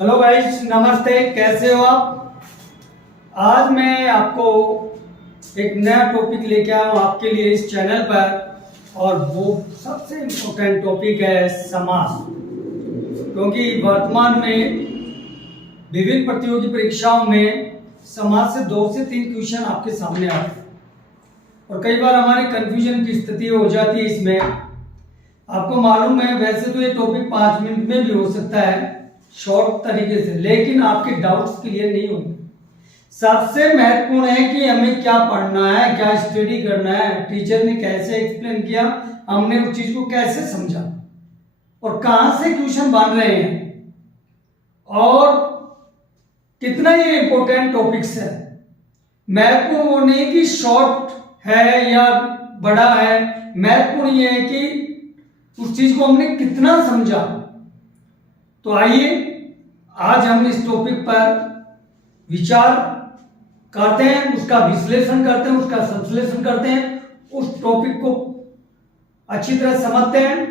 Hello guys, नमस्ते। कैसे हो आप? आज मैं आपको एक नया टॉपिक लेके आया हूँ आपके लिए इस चैनल पर, और वो सबसे इम्पोर्टेंट टॉपिक है समाज। क्योंकि वर्तमान में विभिन्न प्रतियोगी परीक्षाओं में समाज से 2 से 3 क्वेश्चन आपके सामने आते हैं, और कई बार हमारे कंफ्यूजन की स्थिति हो जाती है इसमें। आपको मालूम है, वैसे तो ये टॉपिक 5 मिनट में भी हो सकता है शॉर्ट तरीके से, लेकिन आपके डाउट्स क्लियर नहीं होंगे। सबसे महत्वपूर्ण है कि हमें क्या पढ़ना है, क्या स्टडी करना है, टीचर ने कैसे एक्सप्लेन किया, हमने उस चीज को कैसे समझा, और कहां से क्वेश्चन बन रहे हैं, और कितना ये इंपॉर्टेंट टॉपिक्स है। महत्वपूर्ण वो नहीं कि शॉर्ट है या बड़ा है, महत्वपूर्ण ये है कि उस चीज को हमने कितना समझा। तो आइए आज हम इस टॉपिक पर विचार करते हैं, उसका विश्लेषण करते हैं, उसका संश्लेषण करते हैं, उस टॉपिक को अच्छी तरह समझते हैं।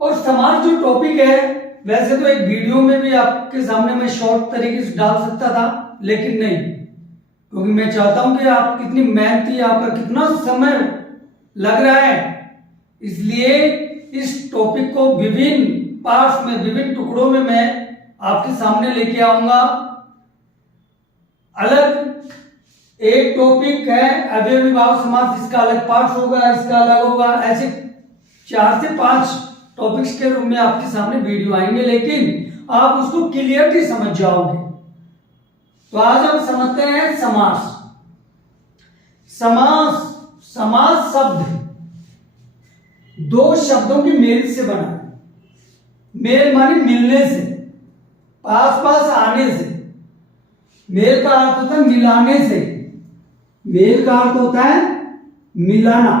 और समाज जो टॉपिक है, वैसे तो एक वीडियो में भी आपके सामने मैं शॉर्ट तरीके से डाल सकता था, लेकिन नहीं, क्योंकि मैं चाहता हूं कि आप कितनी मेहनती, आपका कितना समय लग रहा है, इसलिए इस टॉपिक को विभिन्न पार्ट्स में, विभिन्न टुकड़ों में मैं आपके सामने लेके आऊंगा। अलग एक टॉपिक है अव्ययीभाव समास, इसका अलग पार्ट होगा, इसका अलग होगा, ऐसे 4 से 5 टॉपिक्स के रूप में आपके सामने वीडियो आएंगे, लेकिन आप उसको क्लियरली समझ जाओगे। तो आज हम समझते हैं समास। समास शब्द 2 शब्दों के मेल से बना है। मेल माने मिलने से, पास पास आने से। मेल का अर्थ होता है मिलाने से, मेल का अर्थ होता है मिलाना।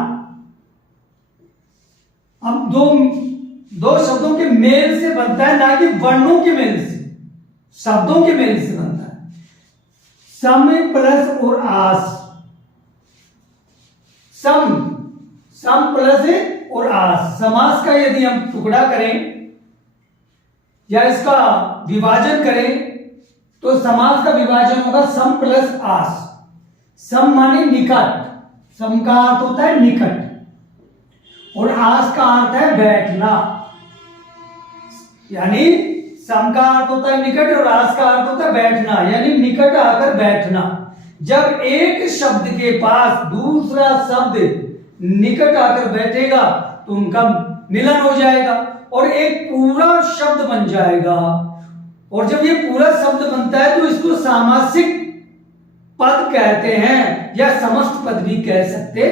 अब दो शब्दों के मेल से बनता है, ना कि वर्णों के मेल से, शब्दों के मेल से बनता है। सम प्लस और आस, सम प्लस और आस। समास का यदि हम टुकड़ा करें या इसका विभाजन करें, तो समास का विभाजन होगा सम प्लस आस। सम माने निकट, सम का अर्थ होता है निकट, और आस का अर्थ है बैठना। यानी सम का अर्थ होता है निकट और आस का अर्थ होता है बैठना, यानी निकट आकर बैठना। जब एक शब्द के पास दूसरा शब्द निकट आकर बैठेगा तो उनका मिलन हो जाएगा और एक पूरा शब्द बन जाएगा। और जब ये पूरा शब्द बनता है तो इसको सामासिक पद कहते हैं, या समस्त पद भी कह सकते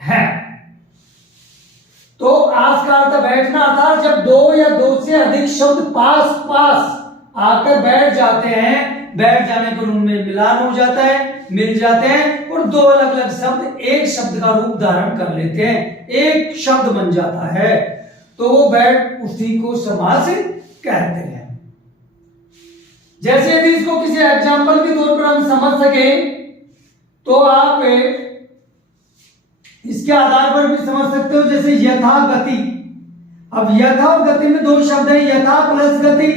हैं। तो आस का अर्थ बैठना था, जब 2 या 2 से अधिक शब्द पास पास आकर बैठ जाते हैं, बैठ जाने पर उनमें मिलान हो जाता है, मिल जाते हैं, और 2 अलग अलग शब्द एक शब्द का रूप धारण कर लेते हैं, एक शब्द बन जाता है, तो वो बैठ उसी को समास कहते हैं। जैसे यदि इसको किसी एग्जाम्पल के तौर पर हम समझ सके, तो आप इसके आधार पर भी समझ सकते हो। जैसे यथा गति, अब यथा और गति में 2 शब्द है, यथा प्लस गति।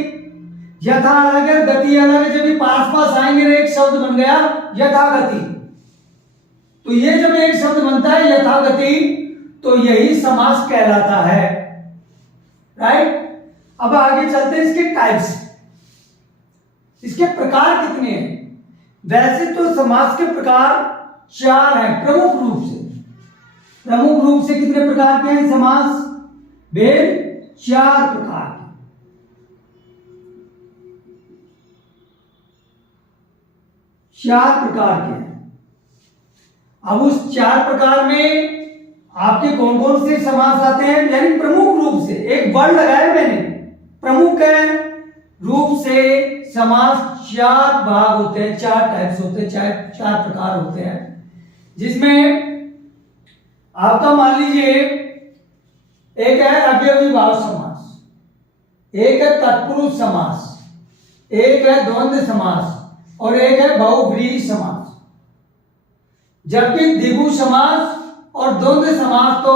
यथा अलग है, गति अलग है। जब ये पास पास आएंगे तो एक शब्द बन गया यथा गति। तो ये जब एक शब्द बनता है यथा गति, तो यही समास कहलाता है। राइट। अब आगे चलते हैं इसके टाइप्स, इसके प्रकार कितने हैं। वैसे तो समास के प्रकार 4 हैं प्रमुख रूप से। प्रमुख रूप से कितने प्रकार के हैं समास? भेद 4 प्रकार के। 4 प्रकार के हैं। अब उस 4 प्रकार में आपके कौन कौन से समास आते हैं, यानी प्रमुख रूप से, एक वर्ड लगाया मैंने, प्रमुख है रूप से समास 4 भाग होते हैं, 4 टाइप्स होते हैं, 4 प्रकार होते हैं। जिसमें आपका मान लीजिए एक है अव्ययीभाव समास, एक है तत्पुरुष समास, एक है द्वंद्व समास, और एक है बहुव्रीहि समास। जबकि द्विगु समास और द्वंद्व समास तो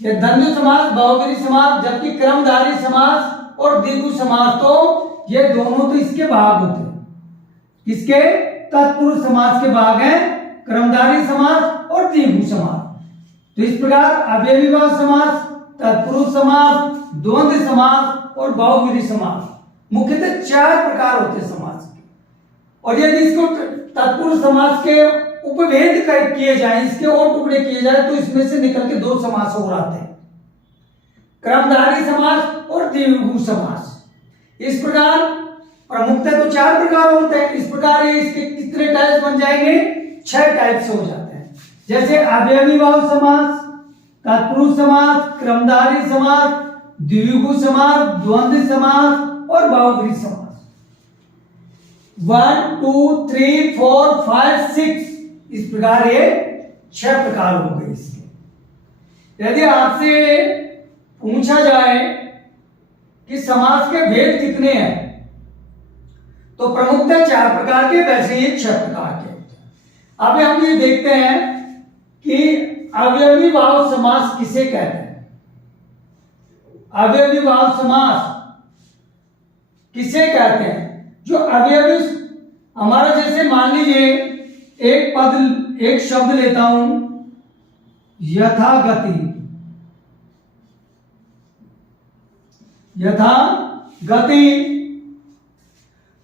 ये द्वंद्व समास, बहुव्रीहि समास, जबकि क्रमधारी समास और द्विगु समास तो ये दोनों तो इसके भाग होते हैं। किसके? तत्पुरुष समास के भाग हैं कर्मधारय समास और द्विगु समास। तो इस प्रकार अव्ययीभाव समास, तत्पुरुष समास, द्वंद्व समास और बहुव्रीहि समास, मुख्यतः 4 प्रकार होते हैं समास के। और यदि इसको तत्पुरुष समास के उपभेद किए जाए, इसके और टुकड़े किए जाए, तो इसमें से निकल के 2 समास और आते हैं, कर्मधारय समास और द्विगु समास। इस प्रकार प्रमुखतः तो 4 प्रकार होते हैं। इस प्रकार ये इसके कितने टाइप्स बन जाएंगे? 6 टाइप से हो जाते हैं। जैसे अव्ययीभाव समास, तत्पुरुष समास, कर्मधारय समास, द्विगु समास, द्वंद्व समास और बहुव्रीहि समास। 1 2 3 4 5 6 इस प्रकार ये 6 प्रकार हो गए इसके। यदि आपसे पूछा जाए कि समास के भेद कितने हैं, तो प्रमुखतः 4 प्रकार के, वैसे ये 6 प्रकार के। अब हम ये देखते हैं कि अव्ययीभाव समास किसे कहते हैं। अव्ययीभाव समास किसे कहते हैं? जो अवयवी हमारा, जैसे मान लीजिए एक पद, एक शब्द लेता हूं यथा गति, यथा गति,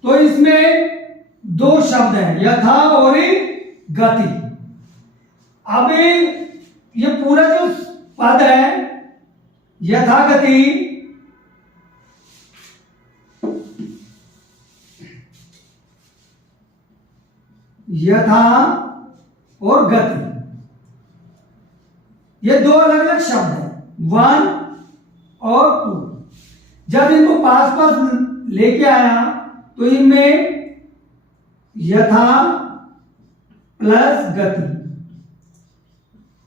तो इसमें 2 शब्द हैं, यथा और गति। अब ये पूरा जो पद है यथा गति, यथा और गति, ये 2 अलग अलग शब्द हैं, 1 और 2। जब इनको पास पास लेके आया तो इनमें यथा प्लस गति,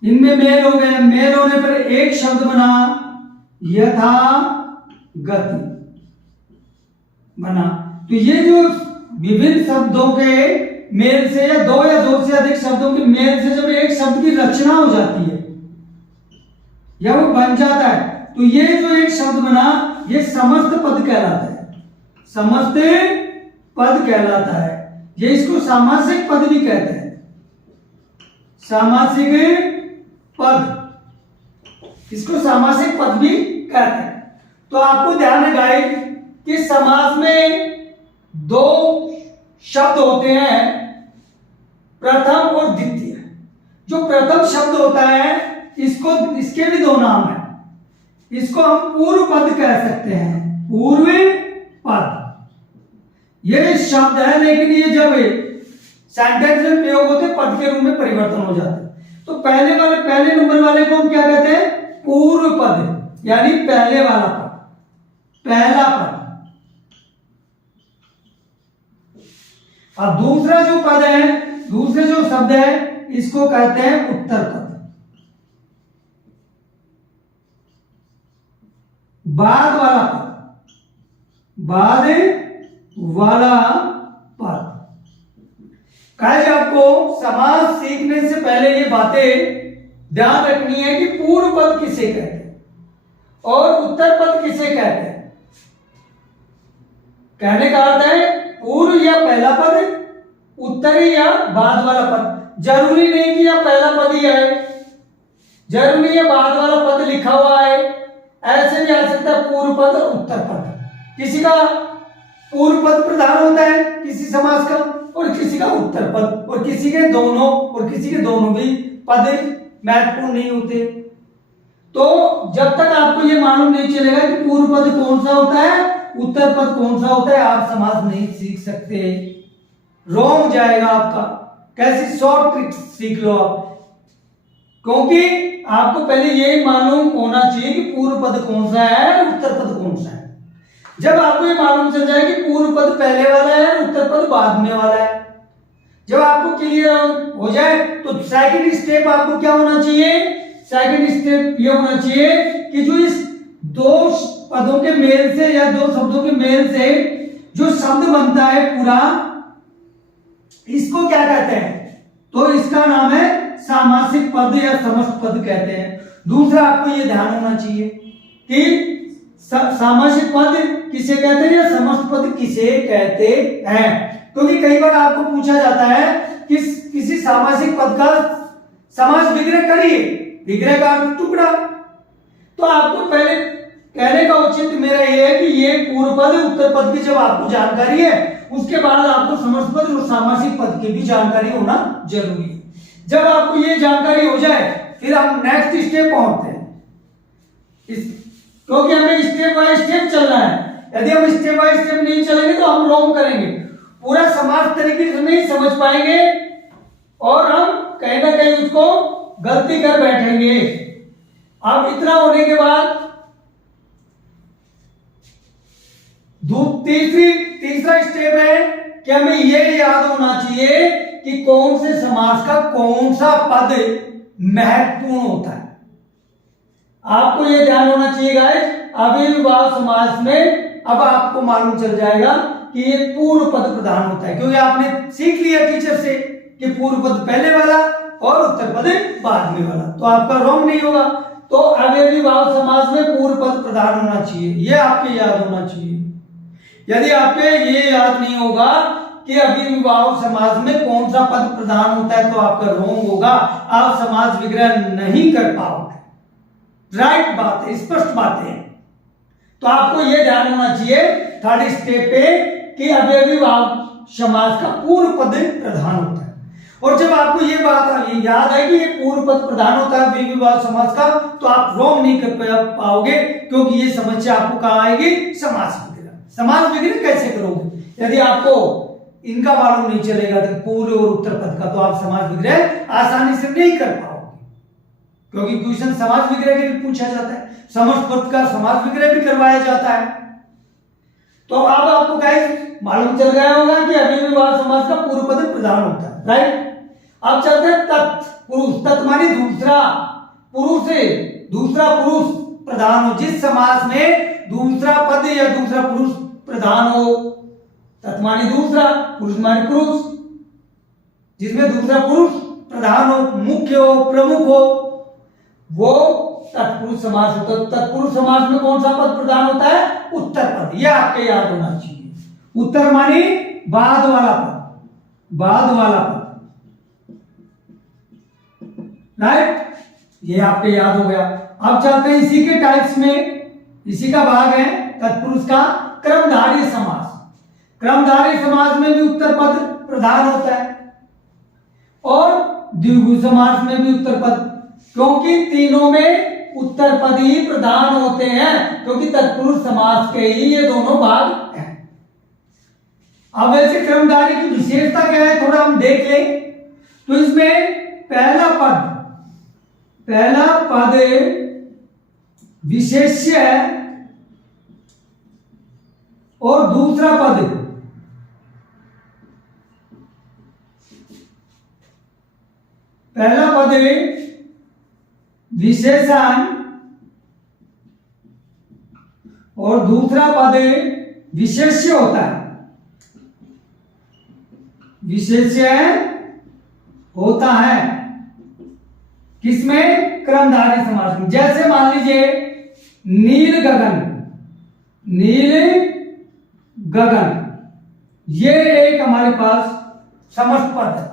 इनमें मेल हो गया। मेल होने पर एक शब्द बना यथा गति बना। तो ये जो विभिन्न शब्दों के मेल से या 2 से अधिक शब्दों के मेल से जब एक शब्द की रचना हो जाती है या वो बन जाता है, तो ये जो एक शब्द बना ये समस्त पद कहलाता है, समस्त पद कहलाता है। ये इसको सामासिक पद भी कहते हैं, सामासिक पद, इसको सामासिक पद भी कहते हैं। तो आपको ध्यान रखिए कि समास में 2 शब्द होते हैं, प्रथम और द्वितीय। जो प्रथम शब्द होता है इसको, इसके भी 2 नाम हैं। इसको हम पूर्व पद कह सकते हैं, पूर्व पद। ये शब्द है, लेकिन ये जब सेंटेंस में प्रयोग होते पद के रूप में परिवर्तन हो जाते हैं। तो पहले नंबर वाले को हम क्या कहते हैं? पूर्व पद, यानी पहले वाला पद, पहला पद। और दूसरा जो पद है, दूसरे जो शब्द है, इसको कहते हैं उत्तर पद, बाद वाला पद, बाद वाला पद। कहे आपको समास सीखने से पहले ये बातें ध्यान रखनी है कि पूर्व पद किसे कहते हैं और उत्तर पद किसे कहते हैं। कहने का अर्थ है पूर्व या पहला पद, उत्तरी या बाद वाला पद। जरूरी नहीं कि यह पहला पद ही है, जरूरी है बाद वाला पद लिखा हुआ है, ऐसे भी आ सकता है पूर्व पद और उत्तर पद। किसी का पूर्व पद प्रधान होता है किसी समास का, और किसी का उत्तर पद, और किसी के दोनों भी पद महत्वपूर्ण नहीं होते। तो जब तक आपको ये मालूम नहीं चलेगा कि पूर्व पद कौन सा होता है, उत्तर पद कौन सा होता है, आप समास नहीं सीख सकते, रोंग जाएगा आपका। कैसी शॉर्ट ट्रिक सीख लो आप, क्योंकि आपको पहले ये मालूम होना चाहिए कि पूर्व पद कौन सा है, उत्तर पद कौन सा है। जब आपको ये मालूम चल जाए कि पूर्व पद पहले वाला है, उत्तर पद बाद में वाला है, जब आपको क्लियर हो जाए तो सेकंड स्टेप आपको क्या होना चाहिए? सेकंड स्टेप ये होना चाहिए कि जो इस 2 पदों के मेल से या 2 शब्दों के मेल से जो शब्द बनता है पूरा, इसको क्या कहते हैं? तो इसका नाम है सामासिक पद या समस्त पद कहते हैं। दूसरा आपको ये ध्यान होना चाहिए कि सामासिक पद किसे कहते हैं या समस्त पद किसे कहते हैं? क्योंकि कई बार आपको पूछा जाता है कि किसी सामासिक पद का समास विग्रह करिए, विग्रह का अर्थ टुकड़ा। तो आपको पहले कहने का उचित मेरा यह है कि ये पूर्व पद उत्तर पद की जब आपको जानकारी है, उसके बाद आपको समस्त पद और सामासिक पद की भी जानकारी होना जरूरी है। जब आपको ये जानकारी हो जाए फिर हम नेक्स्ट स्टेप पहुंचते हैं, क्योंकि हमें स्टेप बाय स्टेप चलना है। यदि हम स्टेप बाय स्टेप नहीं चलेंगे तो हम रॉन्ग करेंगे, पूरा समाज तरीके से नहीं समझ पाएंगे और हम कहीं ना कहीं उसको गलती कर बैठेंगे। अब इतना होने के बाद तीसरा स्टेप है कि हमें यह याद होना चाहिए कि कौन से समास का कौन सा पद महत्वपूर्ण होता है। आपको यह ध्यान होना चाहिए गाइस, अव्ययीभाव समास में अब आपको मालूम चल जाएगा कि ये पूर्व पद प्रधान होता है, क्योंकि आपने सीख लिया टीचर से कि पूर्व पद पहले वाला और उत्तर पद बाद में वाला, तो आपका रॉन्ग नहीं होगा। तो अव्ययीभाव समास में पूर्व पद प्रधान होना चाहिए, यह आपके याद होना चाहिए। यदि आपके ये याद नहीं होगा कि अव्ययीभाव समास में कौन सा पद प्रधान होता है तो आपका रॉन्ग होगा, आप समास विग्रह नहीं कर पाओगे। राइट बात है, स्पष्ट बात है। तो आपको यह ध्यान होना चाहिए थर्ड स्टेप पे कि अव्ययीभाव समास का पूर्व पद प्रधान होता है। और जब आपको ये बात याद है कि ये पूर्व पद प्रधान होता है अव्ययीभाव समास का, तो आप रॉन्ग नहीं कर पाओगे, क्योंकि ये समस्या आपको कहां आएगी? समास विग्रह। समास विग्रह कैसे करोगे? यदि आपको इनका मालूम नहीं चलेगा तो पूर्व और उत्तर पद का, तो आप समास विग्रह आसानी से नहीं कर पाओगे, क्योंकि क्वेश्चन समास विग्रह के भी पूछा जाता है, समस्त पद का समास विग्रह भी करवाया जाता है। तो अब आपको गाइस मालूम चल गया होगा कि अव्ययीभाव समास का पूर्व पद प्रधान होता है। राइट, अब चलते हैं तत्पुरुष। तत् माने दूसरा, पुरुष से दूसरा पुरुष प्रधान हो, जिस समास में दूसरा पद या दूसरा पुरुष प्रधान हो। तत् माने दूसरा, पुरुष माने पुरुष, जिसमें दूसरा पुरुष प्रधान हो, मुख्य हो, प्रमुख हो, वो तत्पुरुष समास होता है। तत्पुरुष समास में कौन सा पद प्रधान होता है? उत्तर पद। यह आपके याद होना चाहिए। उत्तर माने बाद वाला पद, बाद वाला पद। राइट, ये आपके याद हो गया। अब चलते हैं इसी के टाइप्स में, इसी का भाग है तत्पुरुष का क्रमधारय समास। क्रमधारय समास में भी उत्तर पद प्रधान होता है और द्विगु समास में भी उत्तर पद, क्योंकि तीनों में उत्तर पद ही प्रधान होते हैं, क्योंकि तत्पुरुष समास के ही ये दोनों भाग हैं। अब वैसे क्रमधारय की विशेषता क्या है थोड़ा हम देख लें। तो इसमें पहला पद विशेष्य है और दूसरा पद पहला पद विशेषण और दूसरा पद विशेष्य होता है। विशेष्य होता है किसमें? क्रमधारय समास में। जैसे मान लीजिए नील गगन, नील गगन, ये एक हमारे पास समस्त पद है।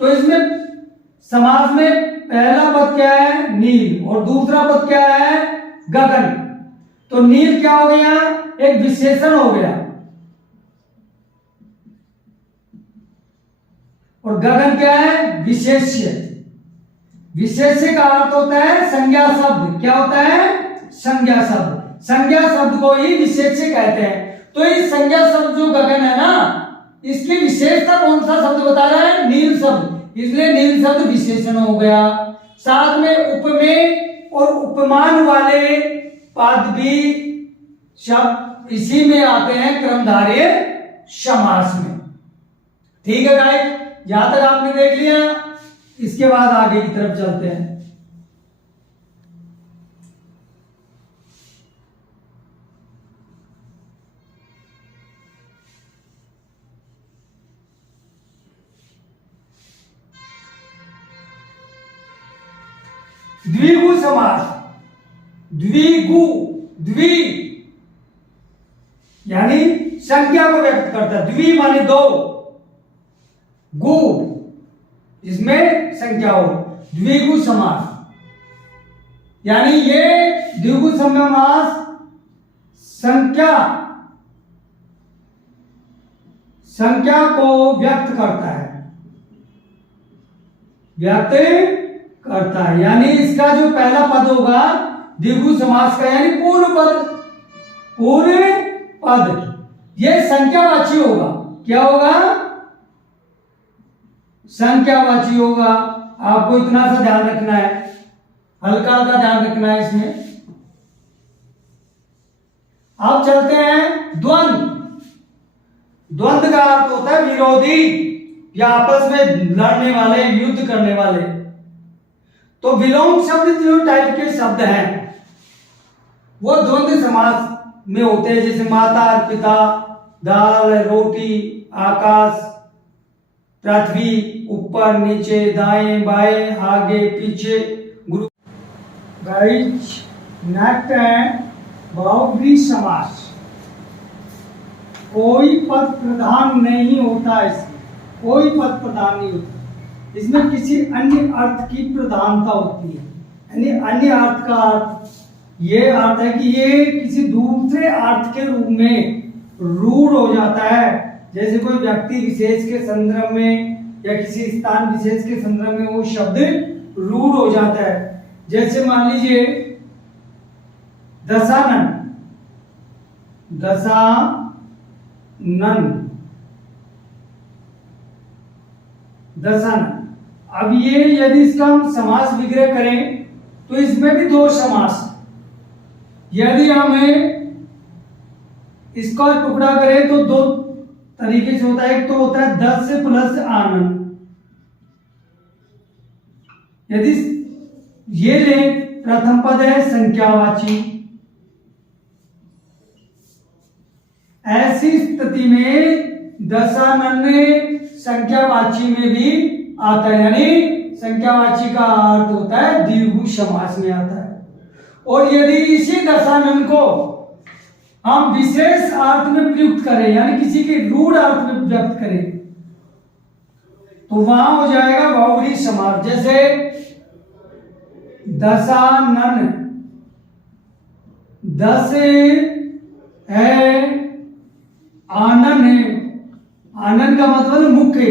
तो इसमें समास में पहला पद क्या है? नील, और दूसरा पद क्या है? गगन। तो नील क्या हो गया? एक विशेषण हो गया, और गगन क्या है? विशेष्य। विशेष्य का अर्थ होता है संज्ञा शब्द। क्या होता है? संज्ञा शब्द। संज्ञा शब्द को ही विशेष्य कहते हैं। तो इस संज्ञा शब्द जो गगन है ना, इसकी विशेषता कौन सा शब्द बता रहा है? नील शब्द, इसलिए नील शब्द विशेषण हो गया। साथ में उपमेय और उपमान वाले पद भी शब्द इसी में आते हैं क्रमधारय समास में। ठीक है गाइस, यहां तक आपने देख लिया। इसके बाद आगे की तरफ चलते हैं। द्विगु समास। द्विगु, द्वि यानी संख्या को व्यक्त करता है। द्वि माने दो, गु जिसमें संख्या हो, द्विगु समास। यानी ये द्विगु समास संख्या को व्यक्त करता है, यानी इसका जो पहला पद होगा द्विगु समास का, यानी पूर्व पद ये संख्यावाची होगा। क्या होगा? संख्यावाची होगा। आपको इतना सा ध्यान रखना है, हल्का हल्का ध्यान रखना है इसमें। अब चलते हैं द्वंद्व। द्वंद्व का अर्थ होता है विरोधी या आपस में लड़ने वाले, युद्ध करने वाले। तो विलोम शब्द जो टाइप के शब्द हैं वो द्वंद्व समास में होते हैं, जैसे माता पिता, दाल रोटी, आकाश पृथ्वी, ऊपर नीचे, दाएं बाएं, आगे पीछे, गुरु। गाइस नेक्स्ट है बहुव्रीहि समास। कोई पद प्रधान नहीं होता, इसमें कोई पद प्रधान नहीं होता, इसमें किसी अन्य अर्थ की प्रधानता होती है। यानी अन्य अर्थ का अर्थ ये अर्थ है कि ये किसी दूसरे अर्थ के रूप में रूढ़ हो जाता है। जैसे कोई व्यक्ति विशेष के संदर्भ में या किसी स्थान विशेष के संदर्भ में वो शब्द रूढ़ हो जाता है। जैसे मान लीजिए दशानन, दशानन। अब ये यदि इसका हम समास विग्रह करें तो इसमें भी दो समास। यदि हमें इसका टुकड़ा करें तो दो तरीके से होता है। एक तो होता है दस से प्लस आनंद। यदि ये लें, प्रथम पद है संख्यावाची, ऐसी स्थिति में दशानन संख्यावाची में भी आता है, यानी संख्यावाची का अर्थ होता है द्विगु समास में आता है। और यदि इसी दशानन को हम विशेष अर्थ में प्रयुक्त करें, यानी किसी के रूढ़ अर्थ में व्यक्त करें, तो वहां हो जाएगा बहुव्रीहि समास। जैसे दशानन, दस है, आनन है। आनन का मतलब मुख्य,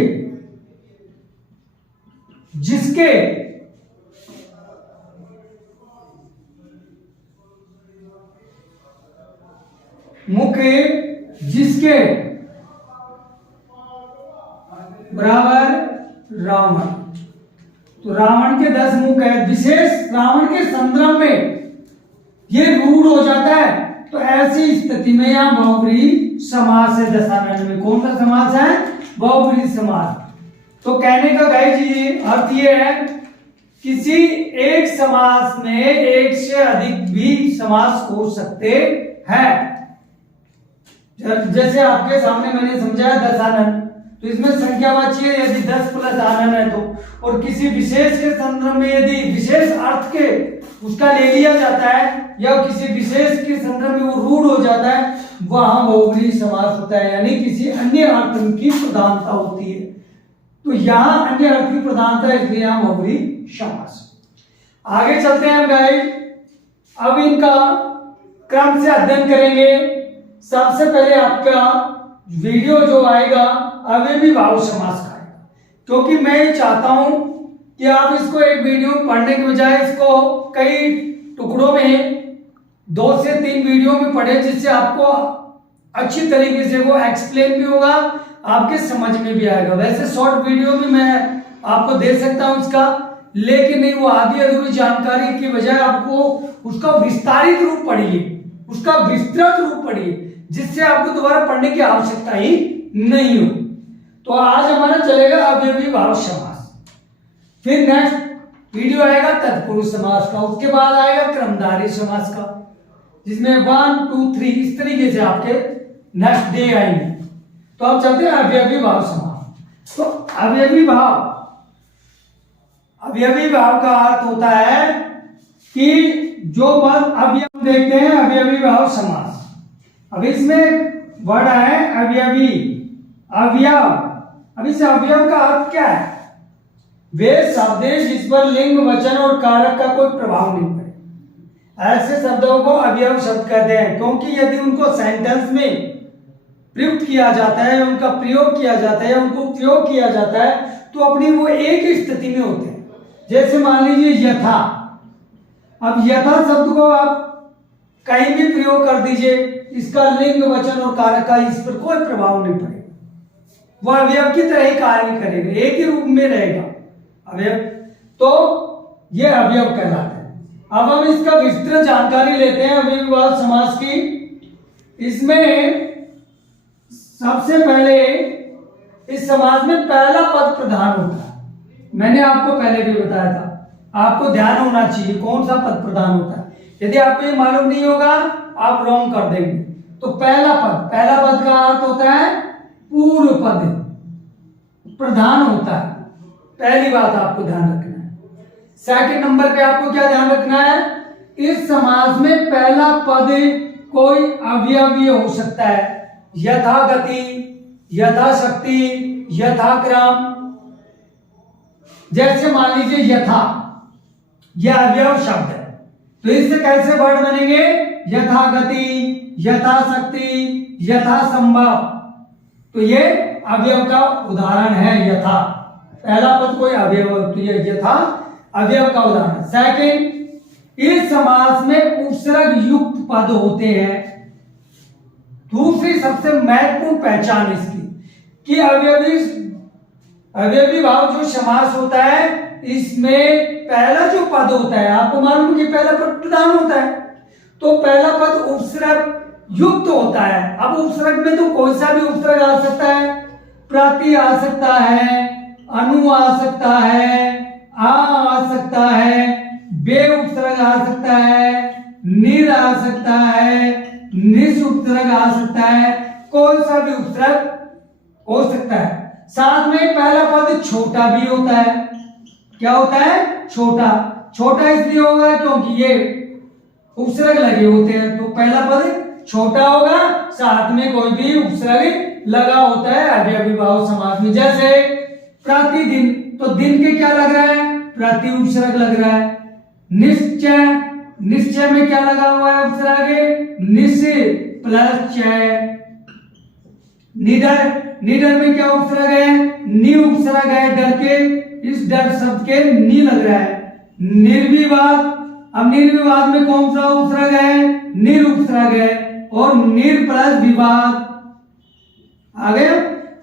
जिसके बराबर रावण। तो रावण के 10 मुख है, विशेष रावण के संदर्भ में ये रूढ़ हो जाता है। तो ऐसी स्थिति में यहां बहुव्रीहि समास है। दशानन में कौन सा समास है? बहुव्रीहि समास। तो कहने का गाइस जी अर्थ ये है, किसी एक समास में एक से अधिक भी समास हो सकते हैं। जैसे आपके सामने मैंने समझाया दशानन, तो इसमें संख्यावाची है यदि 10 प्लस आनन है तो। और किसी विशेष के संदर्भ में यदि विशेष अर्थ के उसका ले लिया जाता है या किसी विशेष के संदर्भ में वो रूढ़ हो जाता है, वहां बहुव्रीहि समास होता है, यानी किसी अन्य अर्थ की प्रधानता होती है। तो यहां अन्य अर्थ की प्रधानता है, इसलिए यहां बहुव्रीहि समास। आगे चलते हैं हम गाइस, अब इनका क्रम से अध्ययन करेंगे। सबसे पहले आपका वीडियो जो आएगा अव्ययीभाव समास का आएगा, क्योंकि मैं ये चाहता हूं कि आप इसको एक वीडियो पढ़ने के बजाय इसको कई टुकड़ों में 2 से 3 वीडियो में पढ़े, जिससे आपको अच्छी तरीके से वो एक्सप्लेन भी होगा, आपके समझ में भी आएगा। वैसे शॉर्ट वीडियो भी मैं आपको दे सकता हूं इसका, लेकिन नहीं, वो आधी अधूरी जानकारी के बजाय आपको उसका विस्तारित रूप पढ़िए, उसका विस्तृत रूप पढ़िए, जिससे आपको दोबारा पढ़ने की आवश्यकता ही नहीं हो। तो आज हमारा चलेगा अव्ययीभाव समास, फिर नेक्स्ट वीडियो आएगा तत्पुरुष समास का, उसके बाद आएगा क्रमधारय समास का, जिसमें 1 2 3 इस तरीके से आपके नेक्स्ट डे आएंगे। तो अब चलते हैं अव्ययीभाव समास। तो अव्ययीभाव का अर्थ होता है कि जो पद, अब हम देखते हैं अव्ययीभाव समास। अब इसमें वर्ड है अवयवी, अवयव। अब इस अवयव का अर्थ क्या है? वे शब्द जिस पर लिंग, वचन और कारक का कोई प्रभाव नहीं पड़े, ऐसे शब्दों को अवयव शब्द कहते हैं। क्योंकि यदि उनको सेंटेंस में प्रयुक्त किया जाता है, उनका प्रयोग किया जाता है, उनको उपयोग किया जाता है, तो अपनी वो एक ही स्थिति में होते हैं। जैसे मान लीजिए यथा। अब यथा शब्द को आप कहीं भी प्रयोग कर दीजिए, इसका लिंग, वचन और कारक का इस पर कोई प्रभाव नहीं पड़ेगा, वह अवयव की तरह ही कार्य करेगा, एक ही रूप में रहेगा अवयव। तो ये अवयव कहलाते हैं। अब हम इसका विस्तृत जानकारी लेते हैं अवयवीभाव समास की। इसमें सबसे पहले इस समास में पहला पद प्रधान होता है। मैंने आपको पहले भी बताया था, आपको ध्यान होना चाहिए कौन सा पद प्रधान होता है। यदि आपको ये मालूम नहीं होगा आप रॉन्ग कर देंगे। तो पहला पद का अर्थ होता है पूर्व पद, प्रधान होता है। पहली बात आपको ध्यान रखना है। सेकंड नंबर पे आपको क्या ध्यान रखना है? इस समास में पहला पद कोई अवयवी हो सकता है, यथा गति, यथा शक्ति, यथा क्रम। जैसे मान लीजिए यथा, यह अवयव शब्द है, तो इससे कैसे वर्ड बनेंगे? यथा गति, यथा शक्ति, यथा संभव। तो ये अवयव का उदाहरण है यथा। पहला पद कोई अवयव, तो ये यथा अवयव का उदाहरण। सेकंड, इस समास में उपसर्ग युक्त पद होते हैं। दूसरी सबसे महत्वपूर्ण पहचान इसकी कि अवयवी भाव जो समास होता है, इसमें पहला जो पद होता है, आपको मालूम है कि पहला पद प्रधान होता है, तो पहला पद उपसर्ग युक्त होता है। अब उपसर्ग में तो कोई सा भी उपसर्ग आ सकता है, प्रति आ सकता है, अनु आ सकता है, आ सकता है, बे उपसर्ग आ सकता है, निर आ सकता है, निस उपसर्ग आ सकता है, कोई सा भी उपसर्ग हो सकता है। साथ में पहला पद छोटा भी होता है। क्या होता है? छोटा। छोटा इसलिए होगा क्योंकि ये उपसर्ग लगे होते हैं, तो पहला पद छोटा होगा, साथ में कोई भी उपसर्ग लगा होता है अवयवी भाव समास में। जैसे प्रतिदिन, तो दिन के क्या लग रहा है? प्रति उपसर्ग लग रहा है। निश्चय, निश्चय में क्या लगा हुआ है उपसर्ग? निस प्लस चय। निडर, निडर में क्या उपसर्ग है? नि उपसर्ग है डर के, इस डर शब्द के नि लग रहा है। निर्विवाद, अब निर्विवाद में कौन सा उपसर्ग है? निर उपसर्ग है, और निर प्लस विवाद। आगे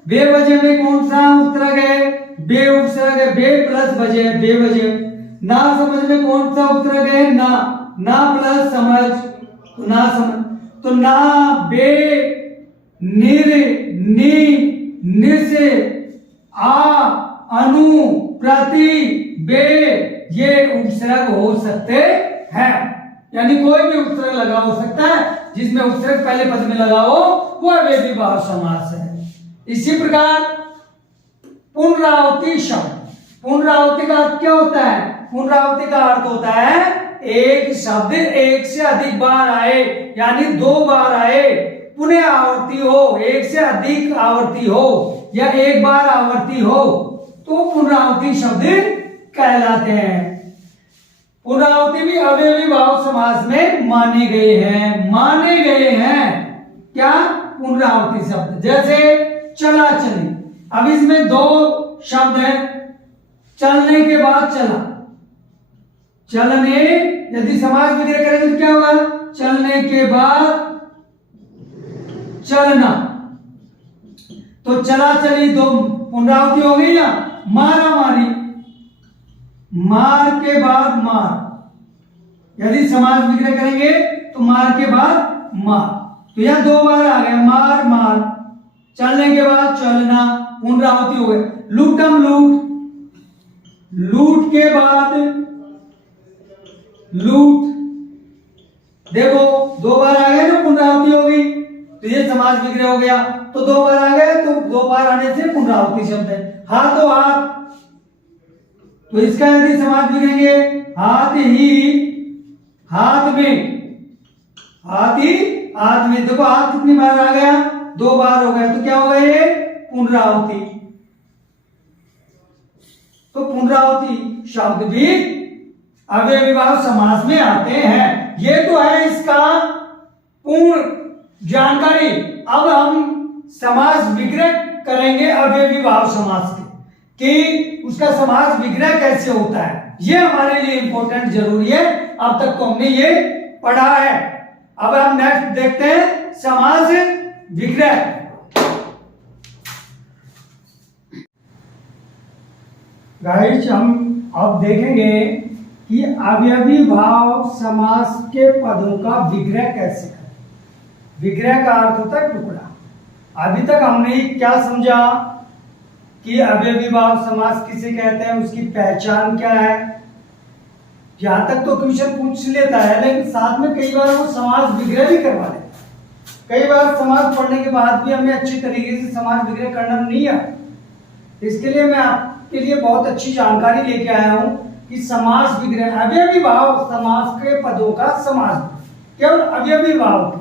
बेवजह में कौन सा उपसर्ग है? बे उपसर्ग है, बे प्लस वजह, बेवजह। ना समझ में कौन सा उपसर्ग है? ना, ना प्लस समझ, तो ना समझ। तो ना, बे, निर, नि, निस, आ, अनु, प्रति, बे, ये उपसर्ग हो सकते हैं। यानी कोई भी उपसर्ग लगा हो सकता है, जिसमें उपसर्ग पहले पद में लगा हो, वो अवयवी भाव समास है। इसी प्रकार पुनरावृत्ति शब्द, पुनरावृत्ति का अर्थ क्या होता है? पुनरावृत्ति का अर्थ होता है एक शब्द एक से अधिक बार आए, यानी 2 बार आए, पुनः आवर्ती हो, एक से अधिक आवर्ती हो, या एक बार आवर्ती हो, तो पुनरावृत्ति शब्द कहलाते हैं। पुनरावृत्ति भी अवयवी भाव समास में माने गए हैं, माने गए हैं। क्या? पुनरावृत्ति शब्द। जैसे चला चली, अब इसमें 2 शब्द हैं, चलने के बाद चला, चलने, यदि समास विग्रह करेंगे तो क्या होगा? चलने के बाद चलना। तो चला चली 2 पुनरावृत्ति हो गई ना। मारा मारी, मार के बाद मार, यदि समास विग्रह करेंगे तो मार के बाद मार, तो यह 2 बार आ गया, मार मार। चलने के बाद चलना, पुनरावृत्ति हो गए। लूटम लूट, लूट के बाद लूट, देखो 2 बार आ गए ना, पुनरावृत्ति हो गई, तो ये समास विग्रह हो गया। तो 2 बार आ गए, तो 2 बार आने से पुनरावृत्ति शब्द है। हाथों हाथ, तो इसका यदि समास लिखेंगे हाथ ही हाथ में, हाथ ही हाथ में, देखो हाथ कितनी बार आ गया? 2 बार हो गए तो क्या होगा ये पुनरावृत्ति। तो पुनरावृत्ति शब्द भी अव्ययी भाव समास में आते हैं। ये तो है इसका पूर्ण जानकारी। अब हम समास विग्रह करेंगे अव्ययी भाव समास के, कि उसका समास विग्रह कैसे होता है, ये हमारे लिए इंपॉर्टेंट जरूरी है। अब तक तो हमने ये पढ़ा है। अब हम नेक्स्ट देखते हैं समास विग्रह। गाइस हम अब देखेंगे कि अव्ययी भाव समास के पदों का विग्रह कैसे करें। विग्रह का अर्थ होता है टुकड़ा। अभी तक हमने क्या समझा कि अव्ययी भाव समास किसे कहते हैं, उसकी पहचान क्या है। यहां तक तो क्वेश्चन पूछ लेता है, लेकिन साथ में कई बार वो समास विग्रह भी करवा लेता है। कई बार समास पढ़ने के बाद भी हमें अच्छी तरीके से समास विग्रह करना नहीं आता। इसके लिए मैं आपके लिए बहुत अच्छी जानकारी लेके आया हूं कि समास विग्रह अव्ययी भाव समास के पदों का समास, केवल अव्ययी भाव के।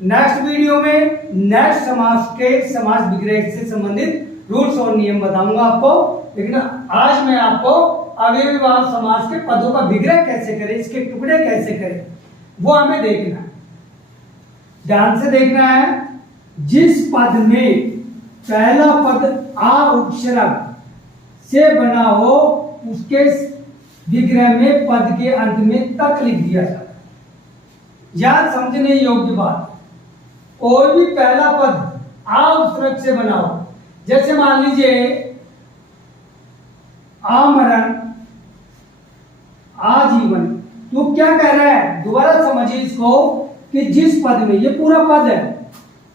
नेक्स्ट वीडियो में नेक्स्ट समास के समास विग्रह से संबंधित रूल्स और नियम बताऊंगा आपको, लेकिन आज मैं आपको अव्ययी भाव समास के पदों का विग्रह कैसे करें, इसके टुकड़े कैसे करें, वो हमें देखना है। ध्यान से देखना है। जिस पद में पहला पद आ उपसर्ग से बना हो उसके विग्रह में पद के अंत में तक लिख दिया जाता है। याद समझने योग्य बात, कोई भी पहला पद आ उपसर्ग से बना हो, जैसे मान लीजिए आमरण, आजीवन, तो क्या कह रहा है, दोबारा समझिए इसको, कि जिस पद में ये पूरा पद है,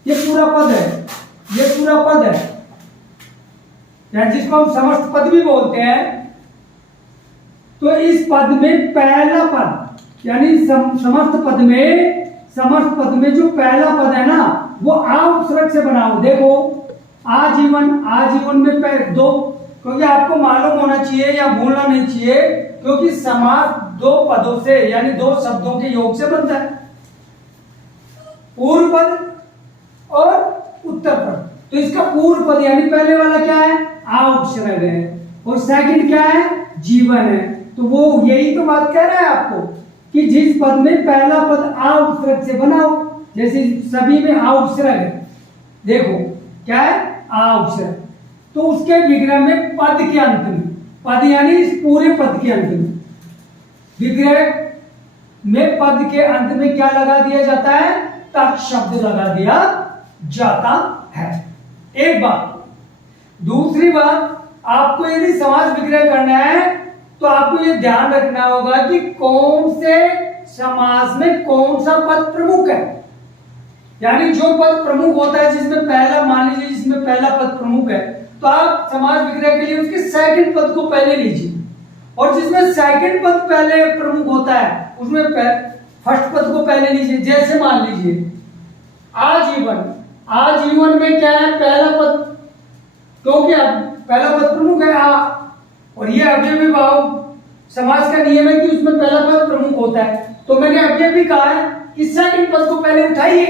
ये पूरा पद है, ये पूरा पद है, या जिसको हम समस्त पद भी बोलते हैं, तो इस पद में पहला पद यानी समस्त पद में जो पहला पद है ना वो आ उपसर्ग से बना हो। देखो आजीवन, आजीवन में दो, क्योंकि आपको मालूम होना चाहिए या भूलना नहीं चाहिए, क्योंकि समास 2 पदों से यानी 2 शब्दों के योग से बनता है, पूर्व पद और उत्तर पद। तो इसका पूर्व पद यानी पहले वाला क्या है, आ उपसर्ग है, और सेकंड क्या है, जीवन है। तो वो यही तो बात कह रहा है आपको कि जिस पद में पहला पद आ उपसर्ग से बना हो, जैसे सभी में आ उपसर्ग है, देखो क्या है, आ उपसर्ग, तो उसके विग्रह में पद के अंत में, पद यानी इस पूरे पद के अंत में, विग्रह में पद के अंत में क्या लगा दिया जाता है, तक शब्द लगा दिया जाता है। एक बात। दूसरी बात, आपको यदि समास विग्रह करना है तो आपको ये ध्यान रखना होगा कि कौन से समास में कौन सा पद प्रमुख है। यानी जो पद प्रमुख होता है, जिसमें पहला, मान लीजिए जिसमें पहला पद प्रमुख है, तो आप समास विग्रह के लिए उसके सेकंड पद को पहले लीजिए, और जिसमें सेकंड पद पहले प्रमुख होता है उसमें फर्स्ट पद को पहले लीजिए। जैसे मान लीजिए आजीवन, आजीवन में क्या है, पहला पद, क्योंकि पहला पद प्रमुख है आ, और ये अव्ययी भाव समास का नियम है कि उसमें पहला पद प्रमुख होता है। तो मैंने अव्ययी कहा है कि सेकंड पद को पहले उठाइए,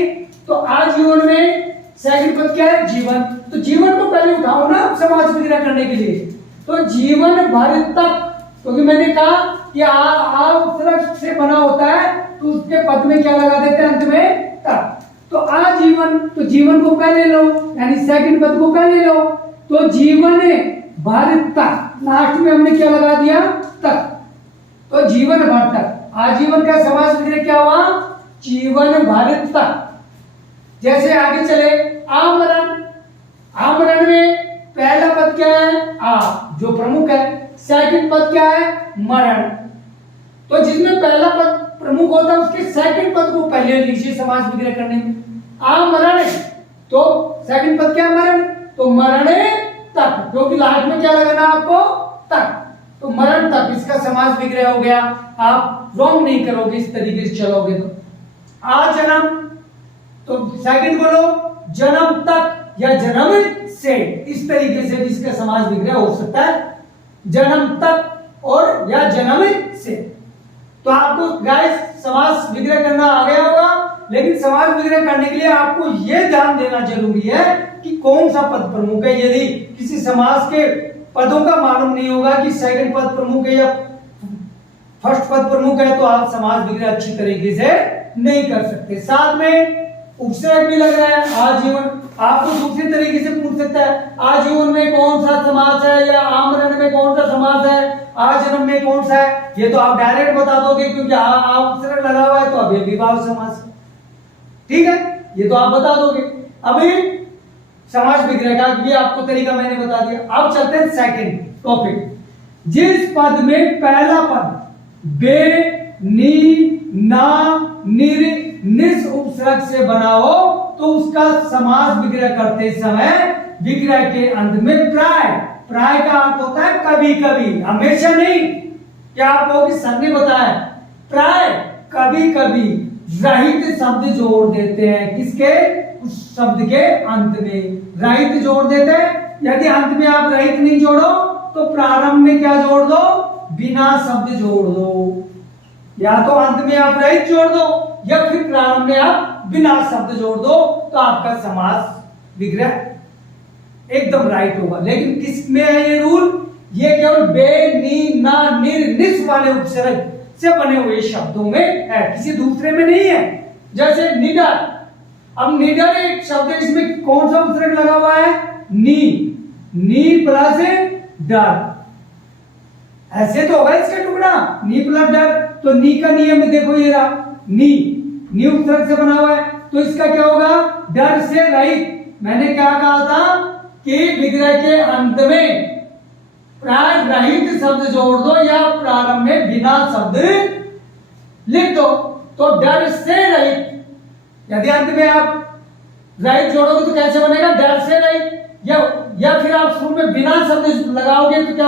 तो आजीवन में सेकंड पद क्या है, जीवन, तो जीवन को पहले उठाओ ना समास विग्रह करने के लिए। तो जीवन भर तक, क्योंकि मैंने कहा कि आ उपसर्ग से बना होता है, तो उसके पद में क्या लगा देते हैं, अंत में तक। तो आजीवन, तो जीवन को पहले लो, यानी सेकंड पद को पहले लो, तो जीवन भर तक, लास्ट में हमने क्या लगा दिया, तक, तो जीवन भर तक। आजीवन का समास विग्रह क्या हुआ, जीवन भर तक। जैसे आगे चले आमरण, आमरण में पहला पद क्या है, आ, जो प्रमुख है, सेकंड पद क्या है, मरण, तो जिसमें पहला पद प्रमुख होता है उसके सेकंड पद को पहले लीजिए समास विग्रह करने में। आमरण, तो सेकंड पद क्या है, मरण, तो मरणे तक, क्योंकि लास्ट में क्या लगाना आपको, तक, तो मरण तक, इसका समास विग्रह हो गया। आप रॉन्ग नहीं करोगे, इस तरीके से चलोगे तो। आ जन्म, तो सेकंड बोलो, जन्म तक या जन्म से, इस तरीके से भी इसका समास विग्रह हो सकता है, जन्म तक और या जन्म से। तो आपको गाइस समास विग्रह करना आ गया होगा। लेकिन समास विग्रह करने के लिए आपको यह ध्यान देना जरूरी है कि कौन सा पद प्रमुख है। यदि किसी समास के पदों का मालूम नहीं होगा कि सेकंड पद प्रमुख है या फर्स्ट पद प्रमुख है, तो आप समास विग्रह अच्छी तरीके से नहीं कर सकते। साथ में उपसर्ग भी लग रहा है। आजीवन आपको दूसरी तरीके से पूछ सकता है, आजीवन में कौन सा समास है या आमरण में कौन सा समास है, आजन्म में कौन सा है। ये तो आप डायरेक्ट बता दोगे क्योंकि उपसर्ग लगा हुआ है, तो अब ये विभाव समास है। ठीक है, ये तो आप बता दोगे। अभी समास विग्रह का भी आपको तरीका मैंने बता दिया। अब चलते हैं सेकंड टॉपिक। जिस पद में पहला पद बे, नी, ना, निर, निस उपसर्ग से बना हो तो उसका समास विग्रह करते समय विग्रह के अंत में प्राय, प्राय का अर्थ होता है कभी कभी, हमेशा नहीं। क्या आप कहोगे सर ने बताया, प्राय कभी कभी रहित शब्द जोड़ देते हैं। किसके? उस शब्द के अंत में रहित जोड़ देते हैं। यदि अंत में आप रहित नहीं जोड़ो तो प्रारंभ में क्या जोड़ दो? बिना शब्द जोड़ दो। या तो अंत में आप रहित जोड़ दो या फिर प्रारंभ में आप बिना शब्द जोड़ दो, तो आपका समास विग्रह एकदम राइट होगा। लेकिन किस में है ये रूल? ये केवल बे, नी, ना, निर, निस वाले उपसर्ग से बने हुए शब्दों में है, किसी दूसरे में नहीं है। जैसे निडर, अब निडर एक शब्द है, इसमें कौन सा उपसर्ग लगा हुआ है? नी, नी प्लस डर। ऐसे तो होगा इसका टुकड़ा, नी प्लस डर। तो नी का नियम देखो, ये रहा नी, नी उपसर्ग से बना हुआ है, तो इसका क्या होगा? डर से रहित। मैंने क्या कहा था कि विग्रह के अंत में प्राय रहित शब्द जोड़ दो या प्रारंभ में बिना शब्द लिख दो। तो डर से रहित, यदि अंत में आप रहित जोड़ोगे तो कैसे बनेगा? डर से रहित। या फिर आप शुरू में बिना शब्द लगाओगे तो क्या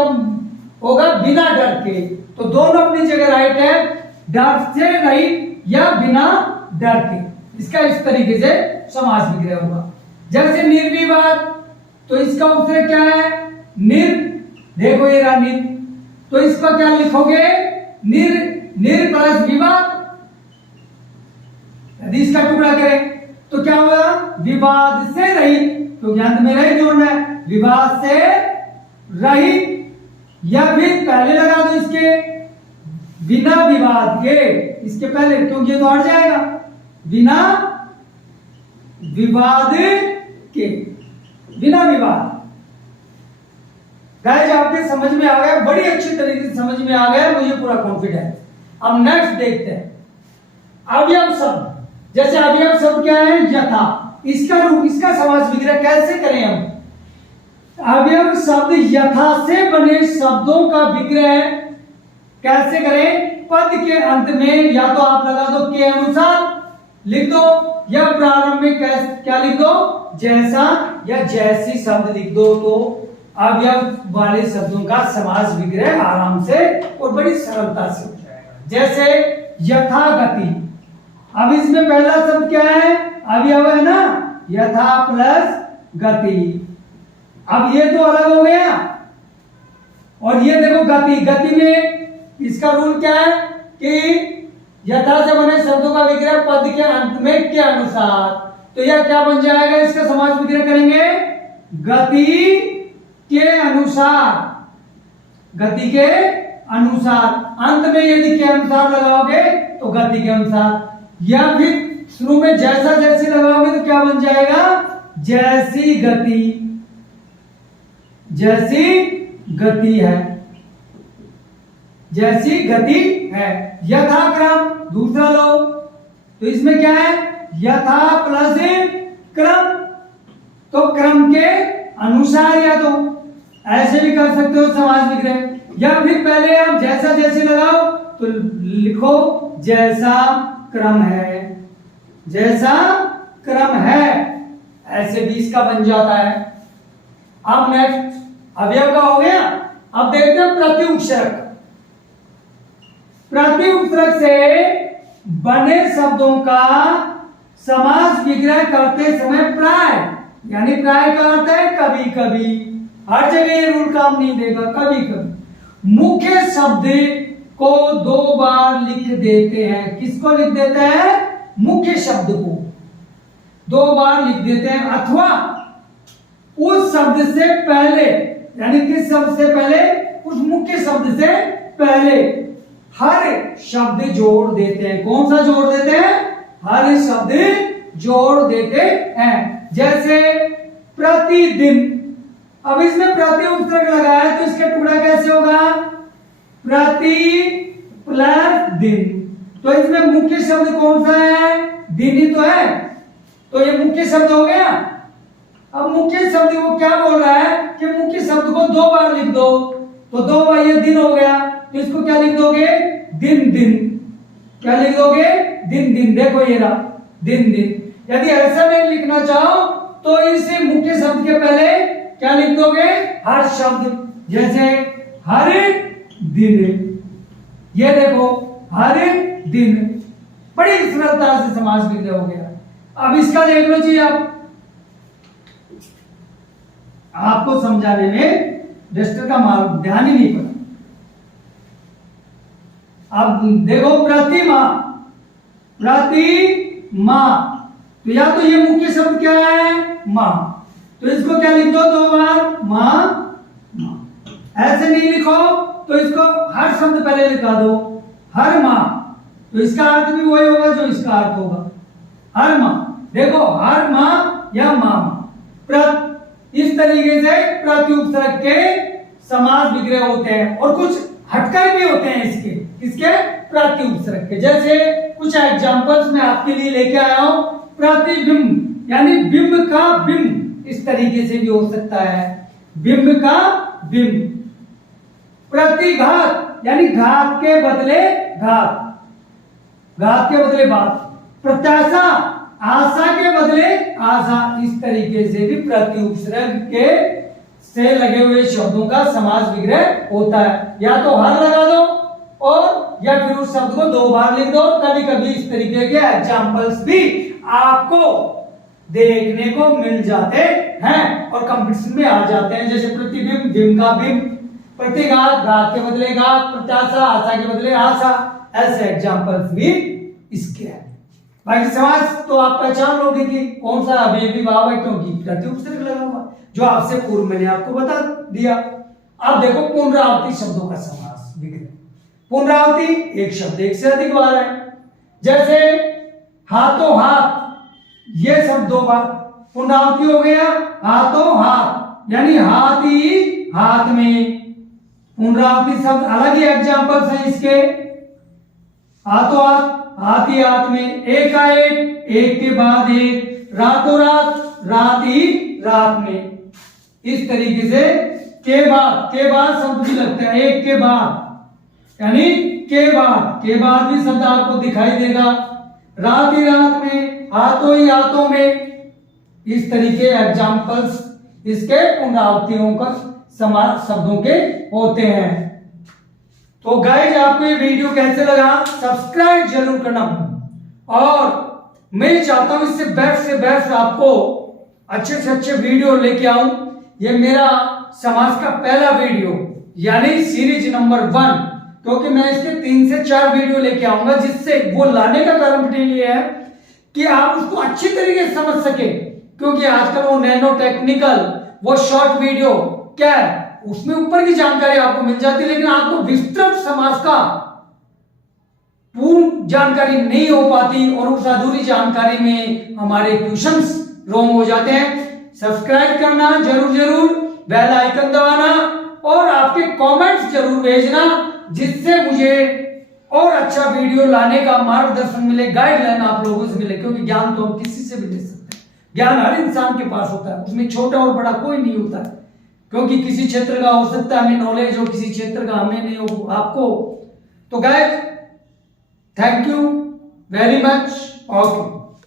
होगा? बिना डर के। तो दोनों अपनी जगह राइट है, डर से रहित या बिना डर के। इसका इस तरीके से समास विग्रह होगा। जैसे निर्विवाद, तो इसका उपसर्ग क्या है? निर, देखो ये रहा निर, तो इसका क्या लिखोगे? निर, निर प्लस विवाद। यदि इसका टुकड़ा करें तो क्या होगा? विवाद से रहित, क्योंकि अंत में रहित जोड़ना है। विवाद से रहित, या फिर पहले लगा दो इसके बिना विवाद के, इसके पहले, क्योंकि ये तो हट जाएगा। बिना विवाद के, बिना विवाद। गाइस आपके समझ में आ गया, बड़ी अच्छी तरीके से समझ में आ गया, मुझे पूरा कॉन्फिडेंस। अब नेक्स्ट देखते हैं अवयव शब्द। जैसे अवयव शब्द क्या है? यथा। इसका रूप, इसका समास विग्रह कैसे करें हम? अवयव शब्द यथा से बने शब्दों का विग्रह कैसे करें? पद के अंत में या तो आप लगा दो के अनुसार लिख दो, या प्रारंभ में क्या लिख दो? जैसा या जैसी शब्द लिख दो, तो अवयव वाले शब्दों का समास विग्रह आराम से और बड़ी सरलता से हो जाएगा। जैसे यथा गति, अब इसमें पहला शब्द क्या है? अवयव है ना, यथा प्लस गति। अब ये तो अलग हो गया, और ये देखो गति। गति में इसका रूल क्या है कि यथा से बने शब्दों का विग्रह पद के अंत में के अनुसार। तो यह क्या बन जाएगा? इसका समास विग्रह करेंगे गति के अनुसार, गति के अनुसार। अंत में यदि के अनुसार लगाओगे तो गति के अनुसार, या फिर शुरू में जैसा जैसी लगाओगे तो क्या बन जाएगा? जैसी गति, जैसी गति है, जैसी गति है। यथाक्रम दूसरा लो, तो इसमें क्या है? यथा प्लस क्रम, तो क्रम के अनुसार, या तो ऐसे भी कर सकते हो समास विग्रह, या फिर पहले आप जैसा जैसे लगाओ तो लिखो जैसा क्रम है, जैसा क्रम है, ऐसे भी इसका बन जाता है। अब नेक्स्ट अवयव का हो गया। अब देखते हैं प्रति उपसर्ग। प्रति उपसर्ग से बने शब्दों का समास विग्रह करते समय प्राय, यानी प्राय का अर्थ है कभी कभी, हर जगह ये रूल काम नहीं देगा, कभी कभी मुख्य शब्द को 2 बार लिख देते हैं। किसको लिख देते हैं? मुख्य शब्द को 2 बार लिख देते हैं, अथवा उस शब्द से पहले, यानी किस शब्द से पहले, उस मुख्य शब्द से पहले हर शब्द जोड़ देते हैं। कौन सा जोड़ देते हैं? हर शब्द जोड़ देते हैं। जैसे प्रतिदिन, अब इसमें प्रति उपसर्ग लगा है तो इसका टुकड़ा कैसे होगा? प्रति प्लस दिन। तो इसमें मुख्य शब्द कौन सा है? दिन ही तो है, तो ये मुख्य शब्द हो गया। अब मुख्य शब्द वो क्या बोल रहा है कि मुख्य शब्द को 2 बार लिख दो, तो 2 बार ये दिन हो गया, तो इसको क्या लिख दोगे? दिन दिन। क्या लिख दोगे? दिन दिन। देखो ये रहा दिन दिन। यदि ऐसा नहीं लिखना चाहो तो इसे मुख्य शब्द के पहले क्या लिख दोगे? हर शब्द। जैसे हर दिन, ये देखो हर दिन, बड़ी सरलता से समास विग्रह हो गया। अब इसका देख लो जी, आपको समझाने में डस्टर का मार्ग ध्यान ही नहीं पड़ा। अब देखो प्रतिमा, प्रतिमा, तो या तो ये मुख्य शब्द क्या है? मां, तो इसको क्या लिख दो? 2 बार मां मां। ऐसे नहीं लिखो तो इसको हर शब्द पहले लिखा दो, हर मां, तो इसका अर्थ भी वही होगा जो इसका अर्थ होगा, हर मां। देखो हर मां या मां, इस तरीके से प्रति उपसर्ग के समास विग्रह होते हैं, और कुछ हटकर भी होते हैं इसके प्रति उपसर्ग के। जैसे कुछ एग्जांपल्स मैं आपके लिए लेके आया हूं। प्रतिबिंब, यानी बिंब का बिंब, इस तरीके से भी हो सकता है, बिंब का बिंब। प्रतिघात, यानी घात के बदले घात, घात के बदले बात। प्रत्याशा, आशा के बदले आशा। इस तरीके से भी प्रति उपसर्ग के से लगे हुए शब्दों का समास विग्रह होता है। या तो हर लगा दो और या फिर उस शब्द को 2 बार लिख दो। कभी कभी इस तरीके के एग्जांपल्स भी आपको देखने को मिल जाते हैं और कंपटीशन में आ जाते हैं। जैसे प्रतिबिंब, बिंब का बिंब, प्रतिघात, घात के बदले घात, प्रत्याशा, आशा के बदले आशा। ऐसे एग्जांपल्स भी इसके हैं। बाकी समास तो आप पहचान लोगे कि कौन सा अवयवी भाव है, क्योंकि प्रति उपसर्ग लगा हुआ, जो आपसे पूर्व मैंने आपको बता दिया। अब देखो पुनरावृत्ति शब्दों का समास विग्रह। पुनरावृत्ति, एक शब्द एक से अधिक बार है। जैसे हाथों हाथ, ये शब्द 2 बार पुनरावृत्ति हो गया। हाथों हाथ, यानी हाथ ही हाथ में। पुनरावृत्ति शब्द अलग ही एग्जांपल्स हैं इसके। हाथों हाथ, हाथ ही हाथ में, एकाएक, एक के बाद एक, रातों रात, रात ही रात में। इस तरीके से के बाद शब्द भी लगता है, एक के बाद, यानी के बाद भी शब्द आपको दिखाई देगा। रात ही रात में, हाथों ही हाथों में। इस तरीके एग्जांपल्स इसके पुनरावृत्तियों का समास शब्दों के होते हैं। तो गाइस, आपको ये वीडियो कैसे लगा? सब्सक्राइब जरूर करना, और मैं चाहता हूं इससे बेस्ट आपको अच्छे से अच्छे वीडियो लेके आऊं। ये मेरा समाज का पहला वीडियो, यानी सीरीज नंबर 1, क्योंकि मैं इसके 3 से 4 वीडियो लेके आऊंगा, जिससे वो लाने का कारण ये है कि आप उसको अच्छी तरीके से समझ सके। क्योंकि आजकल वो नैनो टेक्निकल, वो शॉर्ट वीडियो क्या है, उसमें ऊपर की जानकारी आपको मिल जाती है, लेकिन आपको विस्तृत समाज का पूर्ण जानकारी नहीं हो पाती, और उस अधूरी जानकारी में हमारे क्वेश्चंस रॉन्ग हो जाते हैं। सब्सक्राइब करना जरूर, बेल आइकन दबाना, और आपके कमेंट्स जरूर भेजना, जिससे मुझे और अच्छा वीडियो लाने का मार्गदर्शन मिले, गाइडलाइन आप लोगों से मिले। क्योंकि ज्ञान तो हम किसी से भी ले सकते हैं, ज्ञान हर इंसान के पास होता है, उसमें छोटा और बड़ा कोई नहीं होता है। क्योंकि किसी क्षेत्र का हो सकता है हमें नॉलेज हो, किसी क्षेत्र का हमें नहीं हो आपको। तो guys, thank you very much. Okay.